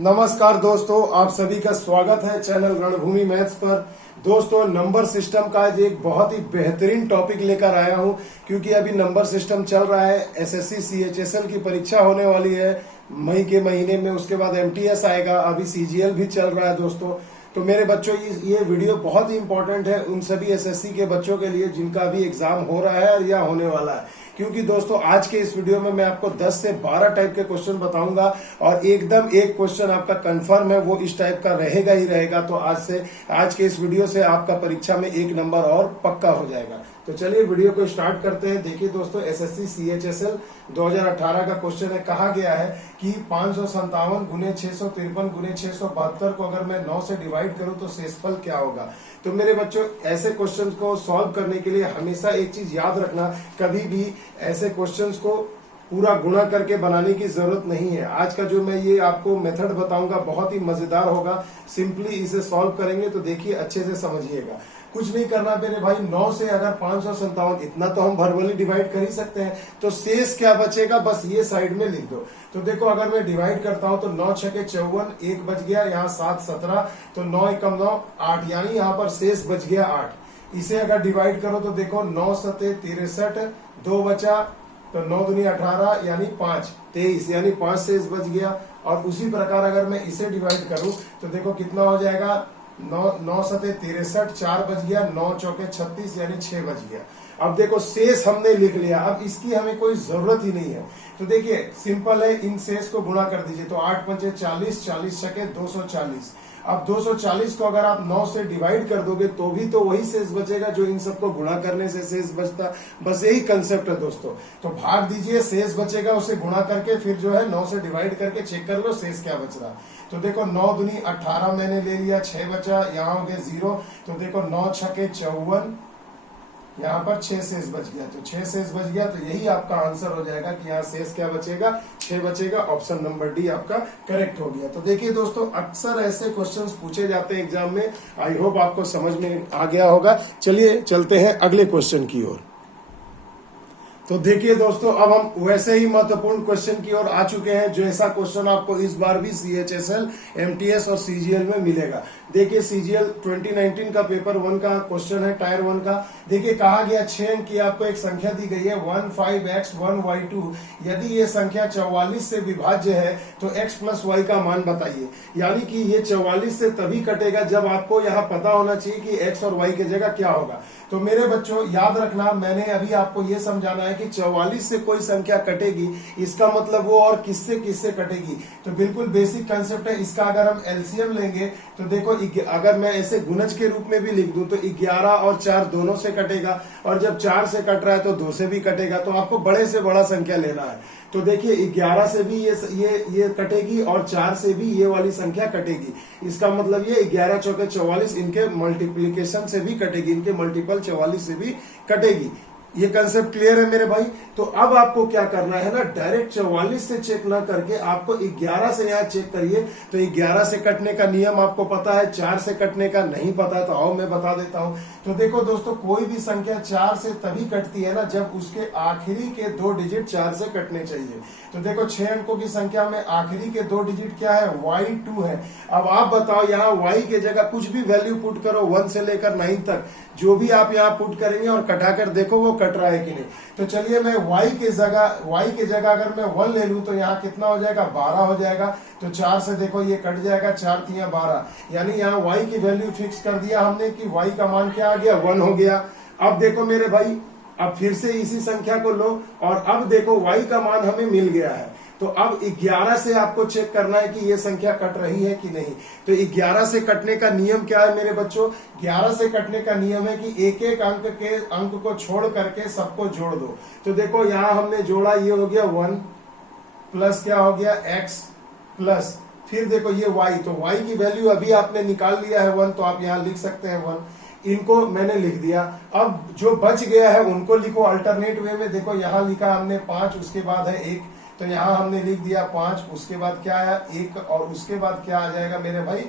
नमस्कार दोस्तों, आप सभी का स्वागत है चैनल रणभूमि मैथ्स पर। दोस्तों, नंबर सिस्टम का आज एक बहुत ही बेहतरीन टॉपिक लेकर आया हूं, क्योंकि अभी नंबर सिस्टम चल रहा है। एसएससी सीएचएसएल की परीक्षा होने वाली है मई के महीने में, उसके बाद एमटीएस आएगा, अभी सीजीएल भी चल रहा है दोस्तों। तो मेरे बच्चों, ये वीडियो बहुत ही इंपॉर्टेंट है उन सभी एसएससी के बच्चों के लिए जिनका अभी एग्जाम हो रहा है या होने वाला है। क्योंकि दोस्तों, आज के इस वीडियो में मैं आपको 10 से 12 टाइप के क्वेश्चन बताऊंगा और एकदम एक क्वेश्चन आपका कंफर्म है, वो इस टाइप का रहेगा ही रहेगा। तो आज के इस वीडियो से आपका परीक्षा में 1 नंबर और पक्का हो जाएगा। तो चलिए वीडियो को स्टार्ट करते हैं। देखिए दोस्तों, एसएससी सीएचएसएल 2018 का क्वेश्चन है। कहा गया है कि 557 गुने 653 गुने 672 को अगर मैं 9 से डिवाइड करूं तो शेषफल क्या होगा। तो मेरे बच्चों, ऐसे क्वेश्चंस को सॉल्व करने के लिए हमेशा एक चीज याद रखना, कभी भी ऐसे क्वेश्चंस को पूरा गुणा करके बनाने की जरूरत नहीं है। आज का जो मैं ये आपको मेथड बताऊंगा बहुत ही मजेदार होगा। सिंपली इसे सॉल्व करेंगे तो देखिए, अच्छे से समझिएगा। कुछ नहीं करना मेरे भाई, 9 से अगर 557, इतना तो हम वर्बली डिवाइड कर ही सकते हैं, तो शेष क्या बचेगा बस ये साइड में लिख दो। तो देखो, अगर मैं डिवाइड करता हूं तो 9 छके 54, 1 बच गया, यहाँ 7 17, तो 9 एकम 9 8, यानी यहाँ पर शेष बच गया 8। इसे अगर डिवाइड करो तो देखो 9 सते 63, 2 बचा, तो 9 दूनी 18 यानी 5 23, यानी 5 शेष बच गया। और उसी प्रकार अगर मैं इसे डिवाइड करूं तो देखो कितना हो जाएगा, 9 सते 63, 4 बच गया, 9 चौके 36, यानी 6 बच गया। अब देखो, शेष हमने लिख लिया, अब इसकी हमें कोई जरूरत ही नहीं है। तो देखिए, सिंपल है, इन शेष को गुणा कर दीजिए। तो 8 पंचे 40, 40 छके 240। अब 240 को अगर आप 9 से डिवाइड कर दोगे तो भी तो वही शेष बचेगा जो इन सबको गुणा करने से शेष बचता। बस यही कंसेप्ट है दोस्तों। तो भाग दीजिए, शेष बचेगा उसे गुणा करके, फिर जो है 9 से डिवाइड करके चेक कर लो शेष क्या बच रहा। तो देखो, 9 दूनी 18 मैंने ले लिया, 6 बचा, यहाँ हो गया 0। तो देखो 9 छके 54, यहाँ पर 6 शेष बच गया। तो 6 शेष बच गया, तो यही आपका आंसर हो जाएगा कि यहाँ शेष क्या बचेगा, 6 बचेगा। ऑप्शन नंबर डी आपका करेक्ट हो गया। तो देखिए दोस्तों, अक्सर ऐसे क्वेश्चंस पूछे जाते हैं एग्जाम में। आई होप आपको समझ में आ गया होगा। चलिए चलते हैं अगले क्वेश्चन की ओर। तो देखिए दोस्तों, अब हम वैसे ही महत्वपूर्ण क्वेश्चन की ओर आ चुके हैं, जो ऐसा क्वेश्चन आपको इस बार भी सीएचएसएल, एमटीएस और सीजीएल में मिलेगा। देखिए, सीजीएल 2019 का पेपर 1 का क्वेश्चन है, टायर 1 का। देखिए, कहा गया 6 अंक की आपको एक संख्या दी गई है 15x 1y2। यदि ये संख्या 44 से विभाज्य है तो x प्लस y का मान बताइए। यानी कि ये 44 से तभी कटेगा जब आपको यहाँ पता होना चाहिए कि x और y की जगह क्या होगा। तो मेरे बच्चों, याद रखना, मैंने अभी आपको ये समझाना है कि 44 से कोई संख्या कटेगी, इसका मतलब वो और किससे किससे कटेगी। तो बिल्कुल बेसिक कंसेप्ट है इसका। अगर हम एलसीएम लेंगे तो देखो, अगर मैं ऐसे गुणज के रूप में भी लिख दूं तो 11 और 4 दोनों से कटेगा, और जब 4 से कट रहा है तो 2 से भी कटेगा। तो आपको बड़े से बड़ा संख्या लेना है। तो देखिए, 11 से भी ये कटेगी और 4 से भी ये वाली संख्या कटेगी। इसका मतलब ये 11 चौके 44, इनके मल्टीप्लीकेशन से भी कटेगी, इनके मल्टीपल 44 से भी कटेगी। ये कंसेप्ट क्लियर है मेरे भाई। तो अब आपको क्या करना है ना, डायरेक्ट 44 से चेक ना करके आपको 11 से यहाँ चेक करिए। तो 11 से कटने का नियम आपको पता है, 4 से कटने का नहीं पता है, तो आओ मैं बता देता हूँ। तो देखो दोस्तों, कोई भी संख्या 4 से तभी कटती है ना जब उसके आखिरी के 2 डिजिट 4 से कटने चाहिए। तो देखो, 6 अंकों की संख्या में आखिरी के 2 डिजिट क्या है, y2 है। अब आप बताओ, यहाँ y की जगह कुछ भी वैल्यू पुट करो, 1 से लेकर 9 तक, जो भी आप यहाँ पुट करेंगे और कटाकर देखो वो कट रहा है कि नहीं। तो चलिए, मैं y की जगह अगर मैं 1 ले लूं तो यहाँ कितना हो जाएगा, 12 हो जाएगा। तो 4 से देखो ये कट जाएगा, 4 3 12, यानी यहाँ y की वैल्यू फिक्स कर दिया हमने कि y का मान क्या आ गया, 1 हो गया। अब देखो मेरे भाई, अब फिर से इसी संख्या को लो और अब देखो y का मान हमें मिल गया है। तो अब 11 से आपको चेक करना है कि ये संख्या कट रही है कि नहीं। तो 11 से कटने का नियम क्या है मेरे बच्चों, 11 से कटने का नियम है कि एक एक अंक को छोड़ करके सबको जोड़ दो। तो देखो, यहाँ हमने जोड़ा, ये हो गया 1 प्लस क्या हो गया, x प्लस फिर देखो ये y। तो y की वैल्यू अभी आपने निकाल लिया है 1, तो आप यहाँ लिख सकते हैं 1। इनको मैंने लिख दिया। अब जो बच गया है उनको लिखो अल्टरनेट वे में। देखो, यहाँ लिखा हमने 5, उसके बाद है 1, तो यहाँ हमने लिख दिया 5, उसके बाद क्या है 1, और उसके बाद क्या आ जाएगा मेरे भाई,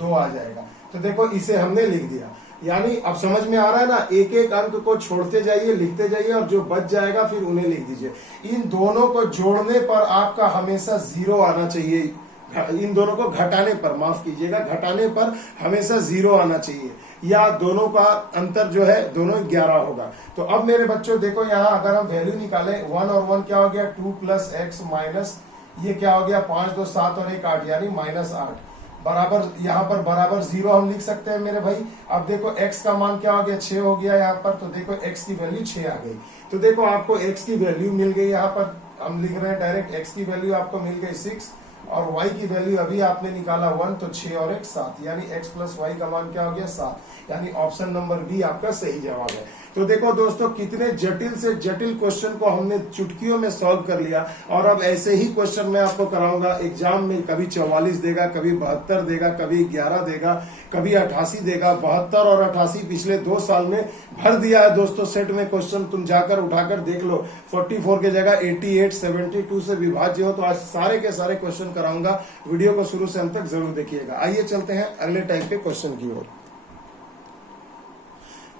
2 आ जाएगा। तो देखो, इसे हमने लिख दिया। यानी अब समझ में आ रहा है ना, एक एक अंक को छोड़ते जाइए, लिखते जाइए, और जो बच जाएगा फिर उन्हें लिख दीजिए। इन दोनों को जोड़ने पर आपका हमेशा 0 आना चाहिए। इन दोनों को घटाने पर, माफ कीजिएगा, घटाने पर हमेशा 0 आना चाहिए, या दोनों का अंतर जो है दोनों 11 होगा। तो अब मेरे बच्चों देखो यहाँ अगर हम वैल्यू निकालें 1 और 1 क्या हो गया 2 प्लस एक्स माइनस ये क्या हो गया 5 2 7 और 1 8 यानी -8 बराबर, यहाँ पर बराबर 0 हम लिख सकते हैं मेरे भाई। अब देखो x का मान क्या हो गया 6 हो गया यहाँ पर, तो देखो x की वैल्यू 6 आ गई। तो देखो आपको x की वैल्यू मिल गई, यहाँ पर हम लिख रहे हैं डायरेक्ट x की वैल्यू आपको मिल गई 6 और y की वैल्यू अभी आपने निकाला 1, तो 6 और 1 7 यानी x प्लस वाई का मान क्या हो गया 7, यानी ऑप्शन नंबर बी आपका सही जवाब है। तो देखो दोस्तों कितने जटिल से जटिल क्वेश्चन को हमने चुटकियों में सॉल्व कर लिया, और अब ऐसे ही क्वेश्चन मैं आपको कराऊंगा एग्जाम में। कभी 44 देगा, कभी 72 देगा, कभी 11 देगा, कभी 88 देगा। 72 और 88 पिछले 2 साल में भर दिया है दोस्तों सेट में क्वेश्चन, तुम जाकर उठाकर देख लो। 44 की जगह 88 72 से विभाज्य हो। तो आज सारे के सारे क्वेश्चन कराऊंगा, वीडियो को शुरू से अंत तक जरूर देखिएगा। आइए चलते हैं अगले टाइप के क्वेश्चन की ओर।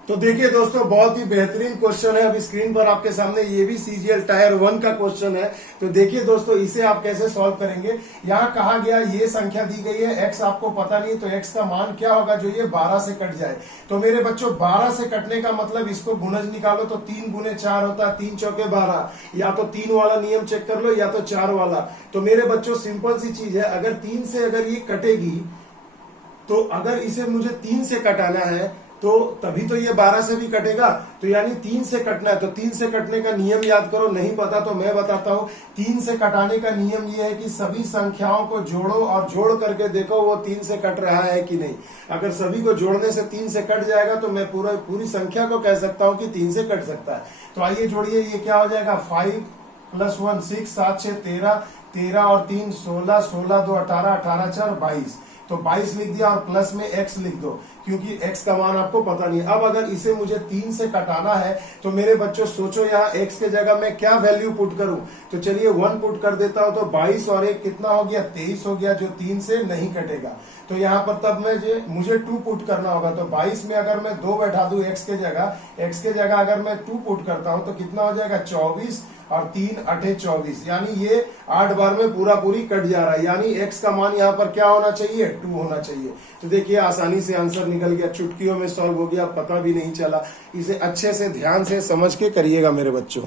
तो देखिए दोस्तों बहुत ही बेहतरीन क्वेश्चन है अभी स्क्रीन पर आपके सामने, ये भी सीजीएल टायर 1 का क्वेश्चन है। तो देखिए दोस्तों इसे आप कैसे सॉल्व करेंगे। यहाँ कहा गया ये संख्या दी गई है, x आपको पता नहीं, तो x का मान क्या होगा जो ये 12 से कट जाए। तो मेरे बच्चों 12 से कटने का मतलब इसको गुणज निकालो, तो 3 गुने 4 होता है, 3 चौके 12, या तो 3 वाला नियम चेक कर लो या तो 4 वाला। तो मेरे बच्चों सिंपल सी चीज है, अगर 3 से अगर ये कटेगी, तो अगर इसे मुझे 3 से कटाना है तो तभी तो ये 12 से भी कटेगा, तो यानी 3 से कटना है। तो 3 से कटने का नियम याद करो, नहीं पता तो मैं बताता हूं। 3 से कटाने का नियम ये है कि सभी संख्याओं को जोड़ो और जोड़ करके देखो वो 3 से कट रहा है कि नहीं। अगर सभी को जोड़ने से 3 से कट जाएगा तो मैं पूरी संख्या को कह सकता हूं कि 3 से कट सकता है। तो आइए जोड़िए, ये क्या हो जाएगा 5 + 1 6 7 6 13 13 और 3 16 16 2 18 18 4 22, तो 22 लिख दिया और प्लस में x लिख दो क्योंकि x का मान आपको पता नहीं। अब अगर इसे मुझे 3 से कटाना है तो मेरे बच्चों सोचो यहाँ x के जगह मैं क्या वैल्यू पुट करूं। तो चलिए 1 पुट कर देता हूं, तो 22 और 1 कितना हो गया 23 हो गया, जो 3 से नहीं कटेगा। तो यहाँ पर तब मुझे 2 पुट करना होगा। तो 22 में अगर मैं 2 बैठा दूं x के जगह अगर मैं 2 पुट करता हूं तो कितना हो जाएगा 24 और 3 8 24, यानी ये 8 बार में पूरी कट जा रहा है, यानी x का मान यहाँ पर क्या होना चाहिए 2 होना चाहिए। तो देखिए आसानी से आंसर निकल गया, चुटकियों में सॉल्व हो गया, पता भी नहीं चला। इसे अच्छे से ध्यान से समझ के करिएगा मेरे बच्चों।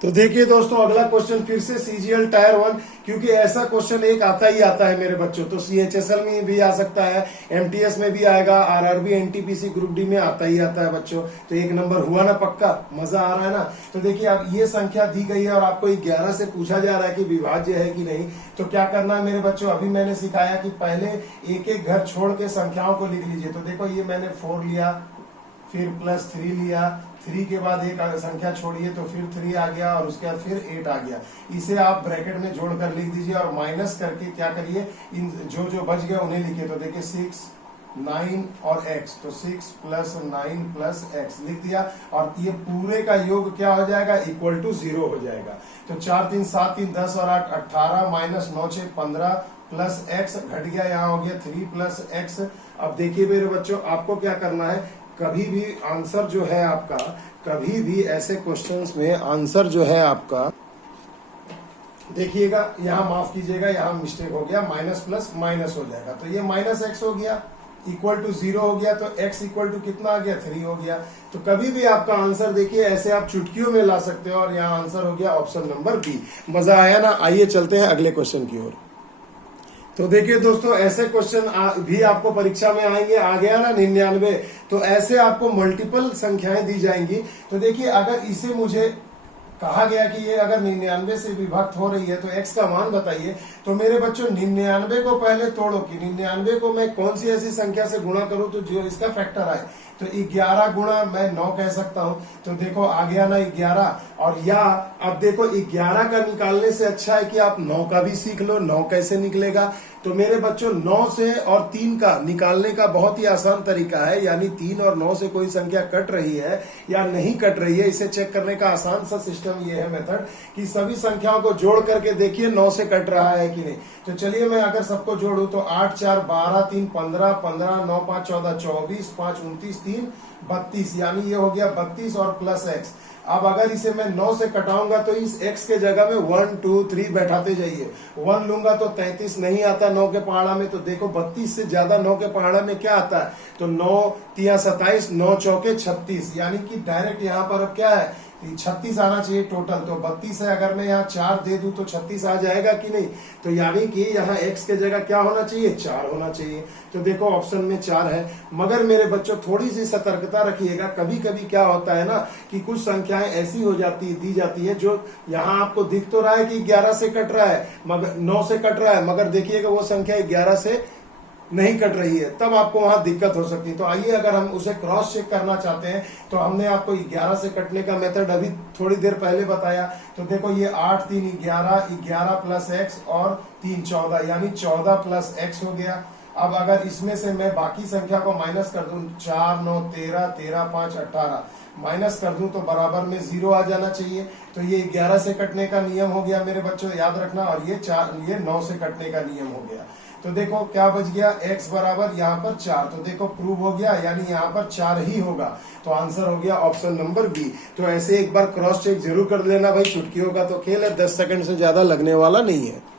तो देखिए दोस्तों अगला क्वेश्चन फिर से सीजीएल टायर 1, क्योंकि ऐसा क्वेश्चन एक आता ही आता है मेरे बच्चों। तो सीएचएसएल में भी आ सकता है, एमटीएस में भी आएगा, आरआरबी एनटीपीसी ग्रुप डी में आता ही आता है बच्चों। तो 1 नंबर हुआ ना पक्का, मजा आ रहा है ना। तो देखिए अब ये संख्या दी गई है और आपको 11 से पूछा जा रहा है कि विभाज्य है कि नहीं। तो क्या करना है मेरे बच्चों, अभी मैंने सिखाया कि पहले एक एक घर छोड़ के संख्याओं को लिख लीजिए। तो देखो ये मैंने 4 लिया, फिर +3 लिया, 3 के बाद एक संख्या छोड़िए तो फिर 3 आ गया और उसके बाद फिर 8 आ गया। इसे आप ब्रैकेट में जोड़कर लिख दीजिए और माइनस करके क्या करिए, इन जो बच गया उन्हें लिखिए। तो देखिए 6 9 और x, तो 6 + 9 + x लिख दिया और ये पूरे का योग क्या हो जाएगा =0 हो जाएगा। तो 4 3 7 3 10 और 8 18 -9 6 15 प्लस x घट गया, यहाँ हो गया 3 + x। अब देखिए मेरे बच्चों आपको क्या करना है, कभी भी आंसर जो है आपका, कभी भी ऐसे क्वेश्चंस में आंसर जो है आपका, देखिएगा यहाँ माफ कीजिएगा, यहाँ मिस्टेक हो गया, माइनस प्लस माइनस हो जाएगा। तो ये -x हो गया =0 हो गया, तो x कितना आ गया 3 हो गया। तो कभी भी आपका आंसर देखिए ऐसे आप चुटकियों में ला सकते हो और यहाँ आंसर हो गया ऑप्शन नंबर बी। मजा आया ना। आइए चलते हैं अगले क्वेश्चन की ओर। तो देखिए दोस्तों ऐसे क्वेश्चन भी आपको परीक्षा में आएंगे। आ गया ना 99, तो ऐसे आपको मल्टीपल संख्याएं दी जाएंगी। तो देखिए अगर इसे मुझे कहा गया कि ये अगर 99 से विभक्त हो रही है तो x का मान बताइए। तो मेरे बच्चों 99 को पहले तोड़ो कि 99 को मैं कौन सी ऐसी संख्या से गुणा करूं तो जो इसका फैक्टर आए। तो 11 गुणा मैं 9 कह सकता हूं। तो देखो आ गया ना 11, और या अब देखो 11 का निकालने से अच्छा है कि आप 9 का भी सीख लो, 9 कैसे निकलेगा। तो मेरे बच्चों 9 से और 3 का निकालने का बहुत ही आसान तरीका है, यानी 3 और 9 से कोई संख्या कट रही है या नहीं कट रही है, इसे चेक करने का आसान सा सिस्टम ये है मेथड कि सभी संख्याओं को जोड़ करके देखिए 9 से कट रहा है कि नहीं। तो चलिए मैं अगर सबको जोड़ू तो 8 4 12 3 15 15 9 5 14 24 5 29 3 32, यानी ये हो गया 32 और +x। अब अगर इसे मैं 9 से कटाऊंगा तो इस x के जगह में 1 2 3 बैठाते जाइए। 1 लूंगा तो 33 नहीं आता 9 के पहाड़ा में, तो देखो 32 से ज्यादा 9 के पहाड़ा में क्या आता है, तो 9 तिया 27, 9 चौके 36, यानी कि डायरेक्ट यहाँ पर अब क्या है 36 आना चाहिए टोटल। तो 32 है, अगर मैं यहाँ 4 दे दूं तो 36 आ जाएगा कि नहीं, तो यानी कि यहाँ x के जगह क्या होना चाहिए 4 होना चाहिए। तो देखो ऑप्शन में 4 है। मगर मेरे बच्चों थोड़ी सी सतर्कता रखिएगा, कभी कभी क्या होता है ना कि कुछ संख्याएं ऐसी हो जाती दी जाती है जो यहाँ आपको दिख तो रहा है कि 11 से कट रहा है, मगर 9 से कट रहा है, मगर देखिएगा वो संख्या 11 से नहीं कट रही है, तब आपको वहां दिक्कत हो सकती है। तो आइए अगर हम उसे क्रॉस चेक करना चाहते हैं तो हमने आपको 11 से कटने का मेथड अभी थोड़ी देर पहले बताया। तो देखो ये 8 3 11, 11 प्लस एक्स और 3 14, यानी 14 प्लस एक्स हो गया। अब अगर इसमें से मैं बाकी संख्या को माइनस कर दूं 4 9 13, 13 5 18 माइनस कर दूं तो बराबर में 0 आ जाना चाहिए। तो ये 11 से कटने का नियम हो गया मेरे बच्चों, याद रखना। और ये 9 से कटने का नियम हो गया। तो देखो क्या बच गया, x बराबर यहाँ पर 4, तो देखो प्रूव हो गया, यानी यहाँ पर 4 ही होगा। तो आंसर हो गया ऑप्शन नंबर बी। तो ऐसे एक बार क्रॉस चेक जरूर कर लेना भाई, चुटकियों का तो खेल है, 10 सेकंड से ज्यादा लगने वाला नहीं है।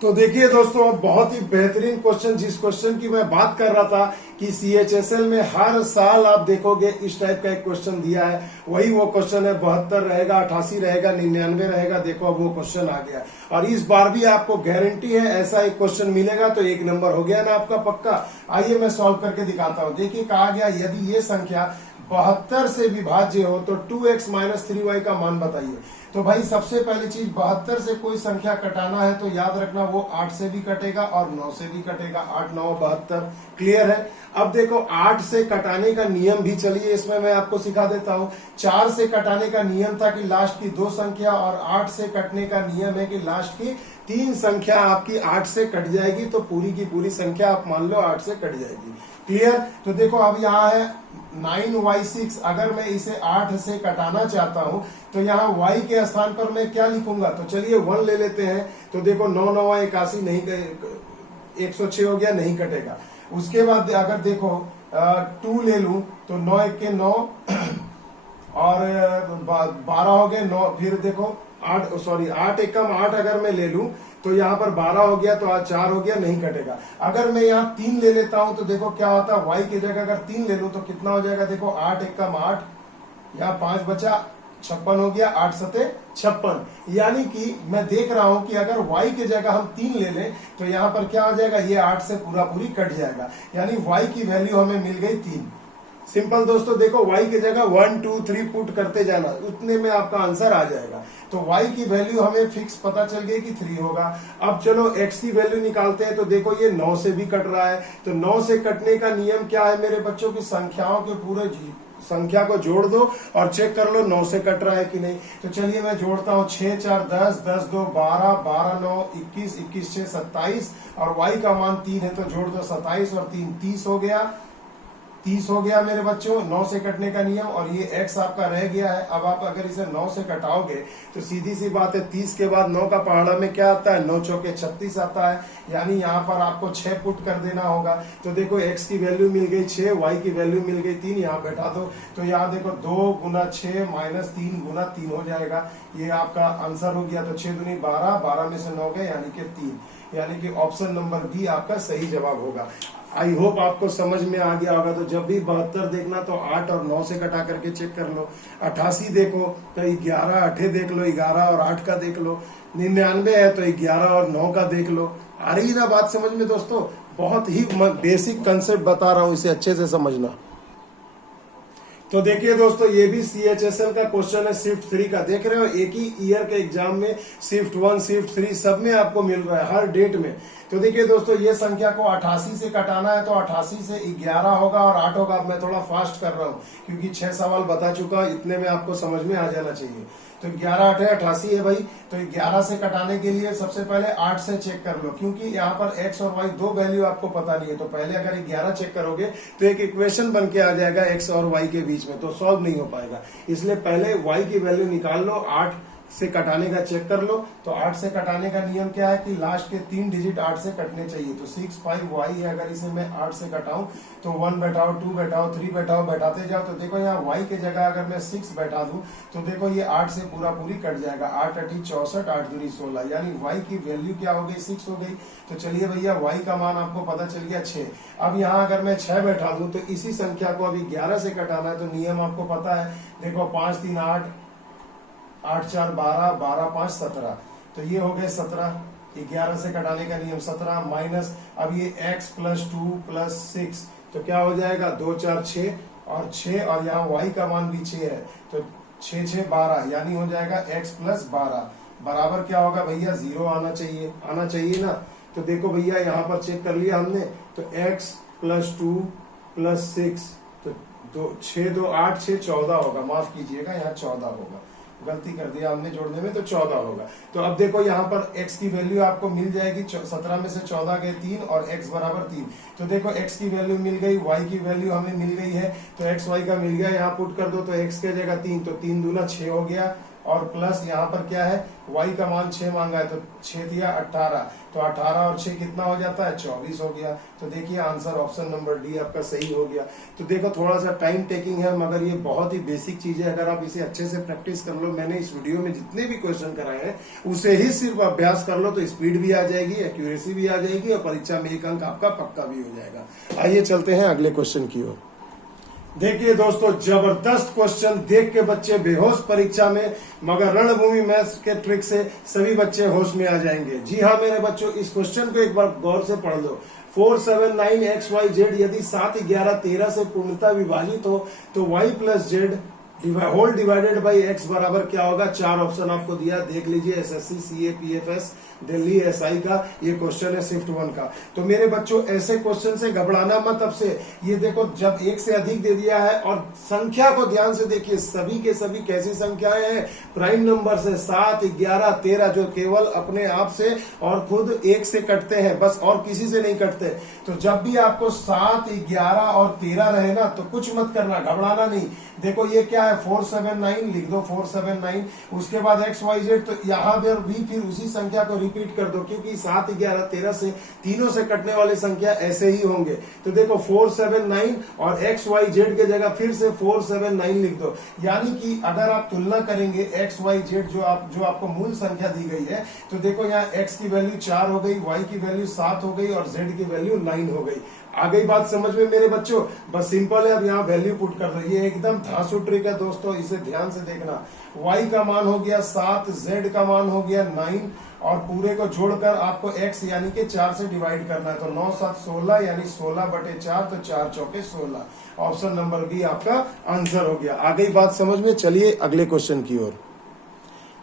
तो देखिए दोस्तों बहुत ही बेहतरीन क्वेश्चन, जिस क्वेश्चन की मैं बात कर रहा था कि CHSL में हर साल आप देखोगे इस टाइप का एक क्वेश्चन दिया है, वही वो क्वेश्चन है। 72 रहेगा, 88 रहेगा, 99 रहेगा, देखो अब वो क्वेश्चन आ गया। और इस बार भी आपको गारंटी है ऐसा एक क्वेश्चन मिलेगा, तो 1 नंबर हो गया ना आपका पक्का। आइए मैं सॉल्व करके दिखाता हूँ। देखिए कहा गया यदि ये संख्या 72 से विभाज्य हो तो 2x माइनस 3y का मान बताइए। तो भाई सबसे पहली चीज 72 से कोई संख्या कटाना है तो याद रखना वो 8 से भी कटेगा और 9 से भी कटेगा, 8 9 72। क्लियर है। अब देखो 8 से कटाने का नियम भी चलिए इसमें मैं आपको सिखा देता हूं। 4 से कटाने का नियम था कि लास्ट की 2 संख्या, और 8 से कटने का नियम है कि लास्ट की 3 संख्या आपकी 8 से कट जाएगी, तो पूरी की पूरी संख्या आप मान लो 8 से कट जाएगी। क्लियर। तो देखो अब यहाँ है 9y6, अगर मैं इसे 8 से कटाना चाहता हूं तो यहाँ y के स्थान पर मैं क्या लिखूंगा, तो चलिए 1 ले लेते हैं। तो देखो 9 9 81 नहीं, 106 हो गया, नहीं कटेगा। उसके बाद अगर देखो 2 ले लूं तो 9 1 के 9 और 12 हो गए 9, फिर देखो 8 1 कम 8 अगर मैं ले लूं तो यहाँ पर 12 हो गया, तो आज 4 हो गया, नहीं कटेगा। अगर मैं यहाँ 3 ले लेता हूं तो देखो क्या होता है, y की जगह अगर 3 ले लूं तो कितना हो जाएगा, देखो 8 1 कम 8, यहाँ 5 बचा, 56 हो गया, 8 सते 56। यानी कि मैं देख रहा हूं कि अगर y की जगह हम 3 ले लें तो यहाँ पर क्या हो जाएगा, ये 8 से पूरा पूरी कट जाएगा, यानी y की वैल्यू हमें मिल गई 3। सिंपल दोस्तों, देखो y की जगह 1 2 3 पुट करते जाना, उतने में आपका आंसर आ जाएगा। तो y की वैल्यू हमें फिक्स पता चल गई कि 3 होगा। अब चलो x की वैल्यू निकालते हैं। तो देखो ये 9 से भी कट रहा है, तो 9 से कटने का नियम क्या है मेरे बच्चों की, संख्याओं के पूरे संख्या को जोड़ दो और चेक कर लो 9 से कट रहा है कि नहीं। तो चलिए मैं जोड़ता हूं, 6 4 10, 10 2 12, 12 9 21, 21 6 27, और y का मान 3 है तो जोड़ दो 27 और 3 30 हो गया। 30 हो गया मेरे बच्चों, 9 से कटने का नियम, और ये x आपका रह गया है। अब आप अगर इसे 9 से कटाओगे तो सीधी सी बात है, 30 के बाद 9 का पहाड़ा में क्या आता है, 9 चौके 36 आता है, यानी यहाँ पर आपको 6 पुट कर देना होगा। तो देखो x की वैल्यू मिल गई 6, y की वैल्यू मिल गई 3, यहाँ बैठा दो। तो यहाँ देखो 2 गुना 6 माइनस 3 गुना 3 हो जाएगा, ये आपका आंसर हो गया। तो 6 दूनी 12, 12 में से 9 गए, यानी कि 3, यानी कि ऑप्शन नंबर बी आपका सही जवाब होगा। आई होप आपको समझ में आ गया होगा। तो जब भी 72 देखना तो 8 और 9 से कटा करके चेक कर लो। 88 देखो तो 11 8 देख लो, 11 और 8 का देख लो। 99 है तो 11 और 9 का देख लो। आ रही ना बात समझ में दोस्तों? बहुत ही बेसिक कंसेप्ट बता रहा हूं, इसे अच्छे से समझना। तो देखिए दोस्तों, ये भी CHSL का क्वेश्चन है शिफ्ट 3 का। देख रहे हो, एक ही ईयर के एग्जाम में शिफ्ट 1 शिफ्ट 3 सब में आपको मिल रहा है, हर डेट में। तो देखिए दोस्तों, ये संख्या को 88 से कटाना है तो 88 से 11 होगा और 8 होगा। अब मैं थोड़ा फास्ट कर रहा हूँ क्योंकि 6 सवाल बता चुका हूं, इतने में आपको समझ में आ जाना चाहिए। तो 11 8 88 है भाई। तो 11 से कटाने के लिए सबसे पहले 8 से चेक कर लो, क्योंकि यहाँ पर x और y दो वैल्यू आपको पता नहीं है। तो पहले अगर 11 चेक करोगे तो एक इक्वेशन बन के आ जाएगा x और y के बीच में, तो सॉल्व नहीं हो पाएगा। इसलिए पहले y की वैल्यू निकाल लो, 8 से कटाने का चेक कर लो। तो 8 से कटाने का नियम क्या है कि लास्ट के 3 डिजिट 8 से कटने चाहिए। तो 6 5 y है, अगर इसे मैं 8 से कटाऊं तो 1 बैठाओ, 2 बैठाओ, 3 बैठाओ, बैठाते जाओ। तो देखो यहाँ y के जगह अगर मैं 6 बैठा दूं तो देखो ये 8 से पूरी कट जाएगा। 8 8 64, 8 दूनी 16, यानी y की वैल्यू क्या हो गई, 6 हो गई। तो चलिए भैया y का मान आपको पता चल गया 6। अब यहाँ अगर मैं 6 बैठा दूं तो इसी संख्या को अभी 11 से कटाना है। तो नियम आपको पता है, देखो 5 3 8, 8 4 12, 12 5 17, तो ये हो गए 17। 11 से कटाने का नियम 17 माइनस अब ये x प्लस 2 प्लस 6, तो क्या हो जाएगा 2 4 6 और 6, और यहाँ y का मान भी 6 है। तो 6 6 12, यानी हो जाएगा x प्लस 12 बराबर क्या होगा भैया 0 आना चाहिए ना। तो देखो भैया यहाँ पर चेक कर लिया हमने, तो x प्लस 2 प्लस 6, तो 6 2 8 6 14 होगा, माफ कीजिएगा यहाँ 14 होगा, गलती कर दिया हमने जोड़ने में, तो 14 होगा। तो अब देखो यहाँ पर x की वैल्यू आपको मिल जाएगी, 17 में से 14 गए 3 और x बराबर 3। तो देखो x की वैल्यू मिल गई, y की वैल्यू हमें मिल गई है, तो x y का मिल गया, यहाँ पुट कर दो। तो x के जगह 3, तो 3 दूना 6 हो गया, और प्लस यहाँ पर क्या है y का मान 6 मांगा है, तो 6 दिया 18, तो 18 और 6 कितना हो जाता है 24 हो गया। तो देखिए आंसर ऑप्शन नंबर डी आपका सही हो गया। तो देखो थोड़ा सा टाइम टेकिंग है, मगर ये बहुत ही बेसिक चीज है। अगर आप इसे अच्छे से प्रैक्टिस कर लो, मैंने इस वीडियो में जितने भी क्वेश्चन कराए हैं उसे ही सिर्फ अभ्यास कर लो, तो स्पीड भी आ जाएगी, एक्यूरेसी भी आ जाएगी, और परीक्षा में 1 अंक आपका पक्का भी हो जाएगा। आइए चलते हैं अगले क्वेश्चन की ओर। देखिए दोस्तों, जबरदस्त क्वेश्चन देख के बच्चे बेहोश परीक्षा में, मगर रणभूमि मैथ्स के ट्रिक से सभी बच्चे होश में आ जाएंगे। जी हाँ मेरे बच्चों, इस क्वेश्चन को एक बार गौर से पढ़ लो। 4 7 9 XYZ यदि 7 11 13 से पूर्णतः विभाजित हो तो y plus z whole divided by x बराबर क्या होगा। 4 ऑप्शन आपको दिया, देख लीजिए, SSC CA PFS Delhi SI का ये क्वेश्चन है, शिफ्ट 1 का। तो मेरे बच्चों ऐसे क्वेश्चन से घबराना मत। अब से ये देखो, जब 1 से अधिक दे दिया है, और संख्या को ध्यान से देखिए, सभी के सभी कैसी संख्याएं हैं, प्राइम नंबर से 7 11 13, जो केवल अपने आप से और खुद 1 से कटते हैं, बस और किसी से नहीं कटते। तो जब भी आपको 7 11 और 13 रहे ना, तो कुछ मत करना, घबराना नहीं। देखो ये क्या है 4 7 9, लिख दो 4 7 9, उसके बाद XYZ, तो यहाँ पर भी फिर उसी संख्या को रिपीट कर दो, क्योंकि 7 11 13 से तीनों से कटने वाले संख्या ऐसे ही होंगे। तो देखो 4 7 9 और XYZ के जगह फिर से 4 7 9 लिख दो। यानी कि अगर आप तुलना करेंगे XYZ जो आपको मूल संख्या दी गई है, तो देखो यहाँ X की वैल्यू 4 हो गई, Y की वैल्यू 7 हो गई और Z की वैल्यू 9 हो गई। आ गई बात समझ में मेरे बच्चों? बस सिंपल है, अब यहाँ वैल्यू पुट कर दो। ये एकदम धांसू ट्रिक है दोस्तों, इसे ध्यान से देखना। Y का मान हो गया 7, Z का मान हो गया 9, और पूरे को जोड़कर आपको x यानी कि 4 से डिवाइड करना है। तो 9 7 16, यानी 16/4, तो 4 चौके 16। ऑप्शन नंबर बी आपका आंसर हो गया। आ गई बात समझ में? चलिए अगले क्वेश्चन की ओर।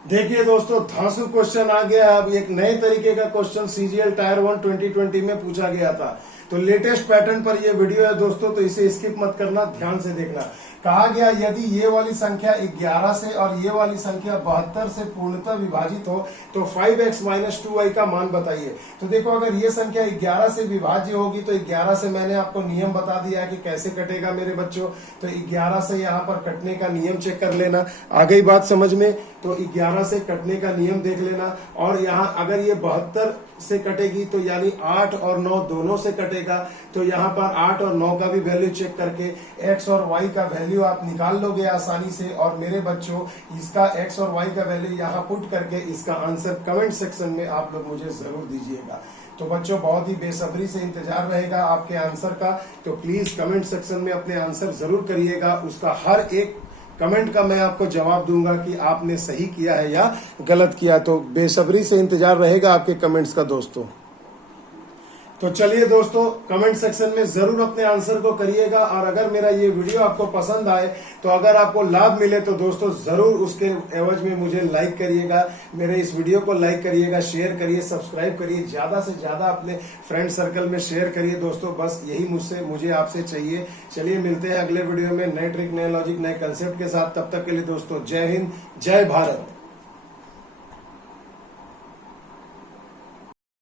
देखिए दोस्तों, धांसू क्वेश्चन आ गया। अब एक नए तरीके का क्वेश्चन सीजीएल टायर 1 2020 में पूछा गया था। तो लेटेस्ट पैटर्न पर ये वीडियो है दोस्तों, तो इसे स्किप मत करना, ध्यान से देखना। कहा गया यदि ये वाली संख्या 11 से और ये वाली संख्या 72 से पूर्णतः विभाजित हो तो 5x माइनस 2y का मान बताइए। तो देखो, अगर ये संख्या 11 से विभाज्य होगी तो 11 से मैंने आपको नियम बता दिया कि कैसे कटेगा मेरे बच्चों। तो 11 से यहाँ पर कटने का नियम चेक कर लेना। आ गई बात समझ में? तो 11 से कटने का नियम देख लेना। और यहाँ अगर ये 72 से कटेगी तो यानी 8 और 9 दोनों से कटेगा। तो यहाँ पर 8 और 9 का भी वैल्यू चेक करके x और y का वैल्यू आप निकाल लोगे आसानी से। और मेरे बच्चों, इसका x और y का वैल्यू यहाँ पुट करके इसका आंसर कमेंट सेक्शन में आप लोग मुझे जरूर दीजिएगा। तो बच्चों, बहुत ही बेसब्री से इंतजार रहेगा आपके आंसर का। तो प्लीज कमेंट सेक्शन में अपने आंसर जरूर करिएगा। उसका हर एक कमेंट का मैं आपको जवाब दूंगा कि आपने सही किया है या गलत किया। तो बेसब्री से इंतजार रहेगा आपके कमेंट्स का दोस्तों। तो चलिए दोस्तों, कमेंट सेक्शन में जरूर अपने आंसर को करिएगा। और अगर मेरा ये वीडियो आपको पसंद आए, तो अगर आपको लाभ मिले तो दोस्तों जरूर उसके एवज में मुझे लाइक करिएगा। मेरे इस वीडियो को लाइक करिएगा, शेयर करिए, सब्सक्राइब करिए, ज्यादा से ज्यादा अपने फ्रेंड सर्कल में शेयर करिए दोस्तों। बस यही मुझे आपसे चाहिए। चलिए मिलते हैं अगले वीडियो में नए ट्रिक, नए लॉजिक, नए कंसेप्ट के साथ। तब तक के लिए दोस्तों, जय हिंद, जय भारत।